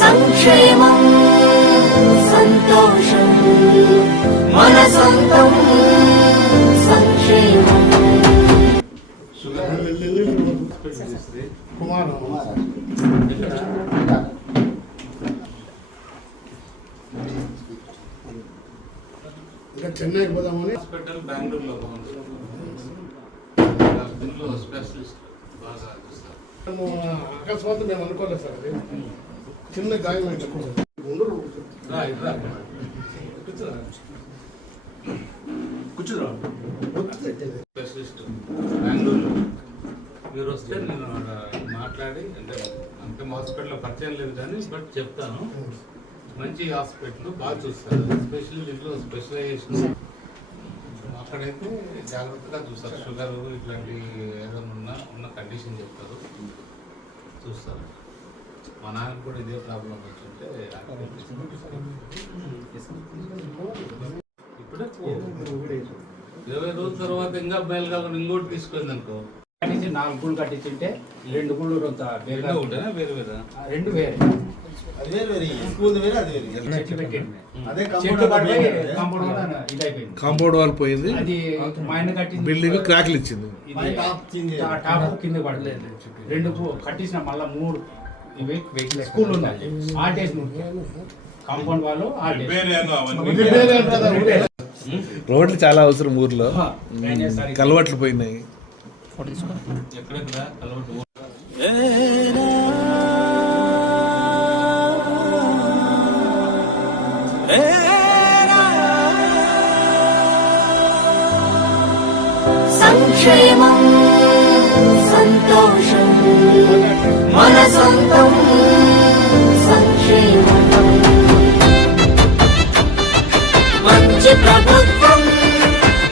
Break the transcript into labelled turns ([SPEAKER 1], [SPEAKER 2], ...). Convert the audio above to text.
[SPEAKER 1] సంక్షేమం సంతోషం మన సొంతం సంక్షేమం
[SPEAKER 2] కుమార్ ఇంకా చెన్నైకి పోదామని.
[SPEAKER 3] హాస్పిటల్ బెంగళూరులో బాగుంది. దీంట్లో స్పెషలిస్ట్ బాగా
[SPEAKER 2] మేము అకస్మాత్తు మేము అనుకోలేదు సార్ అది. చిన్న గాయం సార్. ఉండరు.
[SPEAKER 3] కూర్చోరా. స్పెషలిస్ట్ బెంగళూరు మీరు వస్తే నేను మాట్లాడి అంటే అంటే మా హాస్పిటల్లో పరిచయం లేదు కానీ బట్ చెప్తాను. మంచి హాస్పిటల్ బాగా చూస్తారు. ఎస్పెషల్లీ దీంట్లో స్పెషలైజేషన్ అక్కడైతే జాగ్రత్తగా చూస్తారు. షుగర్ ఇట్లాంటి ఏదైనా ఉన్నా ఉన్న కండిషన్ చెప్తారు. చూస్తారు. మా నాన్న కూడా ఇదే ప్రాబ్లం వచ్చింటే ఇప్పుడే ఇరవై రోజుల తర్వాత ఇంకా బయలుగాలను ఇంకోటి తీసుకుంది అనుకో.
[SPEAKER 4] నాలుగు గుళ్ళు కట్టించుంటే రెండు గుళ్ళు
[SPEAKER 3] వేరే
[SPEAKER 4] వేరే? రెండు వేరే.
[SPEAKER 5] అది వేరు వేరు ఈ స్కూల్ వేరే అది వేరు.
[SPEAKER 4] చెట్లు పెట్టింది
[SPEAKER 5] అదే
[SPEAKER 4] చెట్లు పడిపోయి
[SPEAKER 5] కంపౌండ్
[SPEAKER 6] వాల్ పోయింది.
[SPEAKER 4] అది మా ఆయన కట్టింది.
[SPEAKER 6] బిల్డింగ్ క్రాక్లు ఇచ్చింది.
[SPEAKER 4] ఇది
[SPEAKER 5] పై టాప్ కింద.
[SPEAKER 4] టా- టాప్ కింద పడలేదు. రెండు కట్టించిన మళ్ళా మూడు ఇవి స్కూల్ కాంపౌండ్ వాళ్ళు?
[SPEAKER 2] ఊరే.
[SPEAKER 6] రోడ్లు చాలా అవసరం ఊర్లో.
[SPEAKER 4] సరిగ్గా-
[SPEAKER 6] కలవట్లు పోయినాయి.
[SPEAKER 3] 风吹
[SPEAKER 1] 梦，三道人。